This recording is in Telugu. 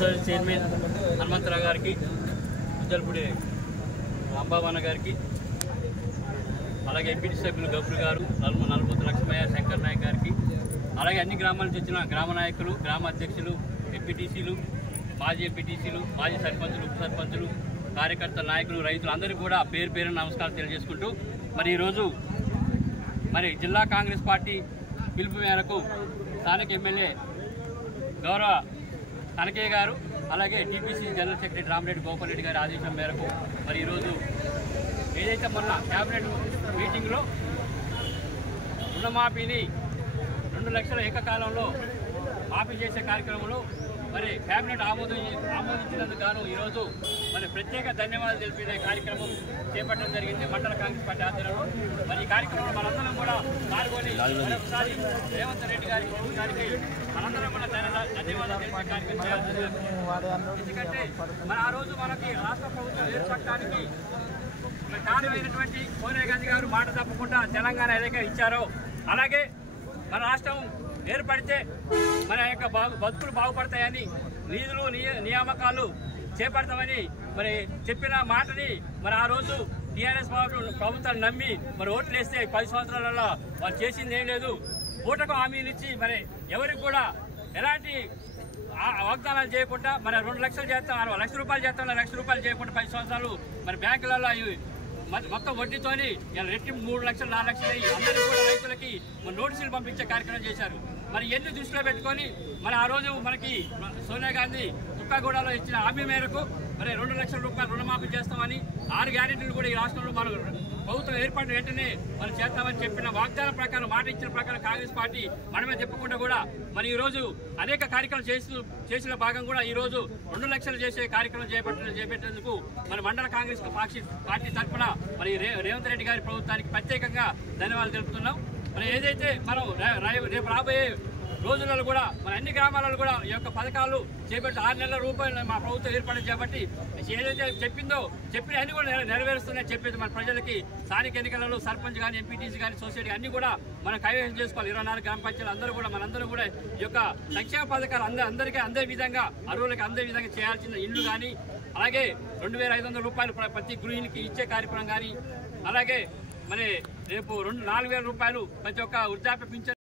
సొసైటీ చైర్మన్ హనుమంతరావు గారికి, ఉజ్జల్పూడి అంబావన్న గారికి, అలాగే ఎంపీటీ సభ్యులు గబ్బులు గారు, నలుమూతి లక్ష్మయ్య, శంకర్ నాయక్ గారికి, అలాగే అన్ని గ్రామాల నుంచి వచ్చిన గ్రామ నాయకులు, గ్రామ అధ్యక్షులు, ఎంపీటీసీలు, మాజీ ఎంపీటీసీలు, మాజీ సర్పంచులు, ఉప సర్పంచులు, కార్యకర్తల నాయకులు, రైతులు అందరికీ కూడా పేరు పేరున నమస్కారం తెలియజేసుకుంటూ మరి ఈరోజు జిల్లా కాంగ్రెస్ పార్టీ పిలుపు మేరకు స్థానిక ఎమ్మెల్యే గౌరవ కనకయ్య గారు, అలాగే TPC general secretary Ramireddy Gopal Reddy గారి ఆదేశం మేరకు మరి ఈరోజు ఏదైతే మొన్న క్యాబినెట్ మీటింగ్లో రుణమాఫీని 2 లక్షల ఏకకాలంలో మాఫీ చేసే కార్యక్రమంలో మరి క్యాబినెట్ ఆమోదించినందుకు గాను ఈరోజు మరి ప్రత్యేక ధన్యవాదాలు తెలిపే కార్యక్రమం చేపట్టడం జరిగింది మండల కాంగ్రెస్ పార్టీ ఆధ్వర్యంలో. మరి ఈ కార్యక్రమంలో మనందరం కూడా పాల్గొని మరొకసారి రేవంత్ రెడ్డి గారికి మనందరం కూడా ధన్యవాదాలు తెలిపే కార్యక్రమం చేయాల్సింది. ఎందుకంటే మరి ఆ రోజు మనకి రాష్ట్ర ప్రభుత్వం ఏర్పడటానికి కారణమైనటువంటి సోనియా గాంధీ గారు మాట తప్పకుండా తెలంగాణ ఏదైతే ఇచ్చారో, అలాగే మన రాష్ట్రం ఏర్పడితే మన యొక్క బతుకులు బాగుపడతాయని, నిధులు నియామకాలు చేపడతామని మరి చెప్పిన మాటని మరి ఆ రోజు టీఆర్ఎస్ ప్రభుత్వాన్ని నమ్మి మరి ఓట్లు వేస్తే 10 సంవత్సరాలలో వాళ్ళు చేసింది ఏం లేదు. ఓటకు హామీలు ఇచ్చి మరి ఎవరికి కూడా ఎలాంటి వాగ్దానాలు చేయకుండా మరి 2 లక్షలు చేస్తాం, 1 లక్ష రూపాయలు చేస్తాం, 1 లక్ష రూపాయలు చేయకుండా 10 సంవత్సరాలు మరి బ్యాంకులలో మొత్తం వడ్డీతోని రెట్టింపు 3 లక్షలు 4 లక్షలు అయ్యి అందరికీ కూడా రైతులకి నోటీసులు పంపించే కార్యక్రమం చేశారు. మరి ఎన్ని దృష్టిలో పెట్టుకొని మరి ఆ రోజు మనకి సోనియా గాంధీ తుక్కాగూడలో ఇచ్చిన హామీ మేరకు మరి 2 లక్షల రూపాయలు రుణమాఫీ చేస్తామని, 6 గ్యారెంటీలు కూడా ఈ రాష్ట్రంలో మనం ప్రభుత్వం ఏర్పడిన వెంటనే మనం చేస్తామని చెప్పిన వాగ్దానం ప్రకారం, మాట ఇచ్చిన ప్రకారం కాంగ్రెస్ పార్టీ మనమే చెప్పకుండా కూడా మరి ఈ రోజు అనేక కార్యక్రమాలు చేసిన భాగం కూడా ఈ రోజు 2 లక్షలు చేసే కార్యక్రమం చేపట్టేందుకు మన మండల కాంగ్రెస్ పార్టీ తరఫున మరి రేవంత్ రెడ్డి గారి ప్రభుత్వానికి ప్రత్యేకంగా ధన్యవాదాలు తెలుపుతున్నాం. మరి ఏదైతే మనం రేపు రాబోయే రోజులలో కూడా మన అన్ని గ్రామాలలో కూడా ఈ యొక్క పథకాలు చేపట్టి 6 నెలల రూపాయలు మా ప్రభుత్వం ఏర్పడింది కాబట్టి ఏదైతే చెప్పిన అన్ని కూడా నెరవేరుస్తున్నాయి చెప్పేది మన ప్రజలకి. స్థానిక ఎన్నికలలో సర్పంచ్ కానీ, ఎంపీటీసీ కానీ, సొసైటీ అన్ని కూడా మనం కైవసం చేసుకోవాలి. 24 గ్రామ పంచాయతీలు అందరూ కూడా మనందరూ కూడా ఈ యొక్క సంక్షేమ పథకాలు అందరికీ అందే విధంగా, అర్హులకి అందే విధంగా చేయాల్సిన ఇల్లు కానీ, అలాగే 2500 రూపాయలు ప్రతి గృహిణికి ఇచ్చే కార్యక్రమం కానీ, అలాగే మరి రేపు 4,000 రూపాయలు ప్రతి ఒక్క వృద్ధాప్య పింఛన్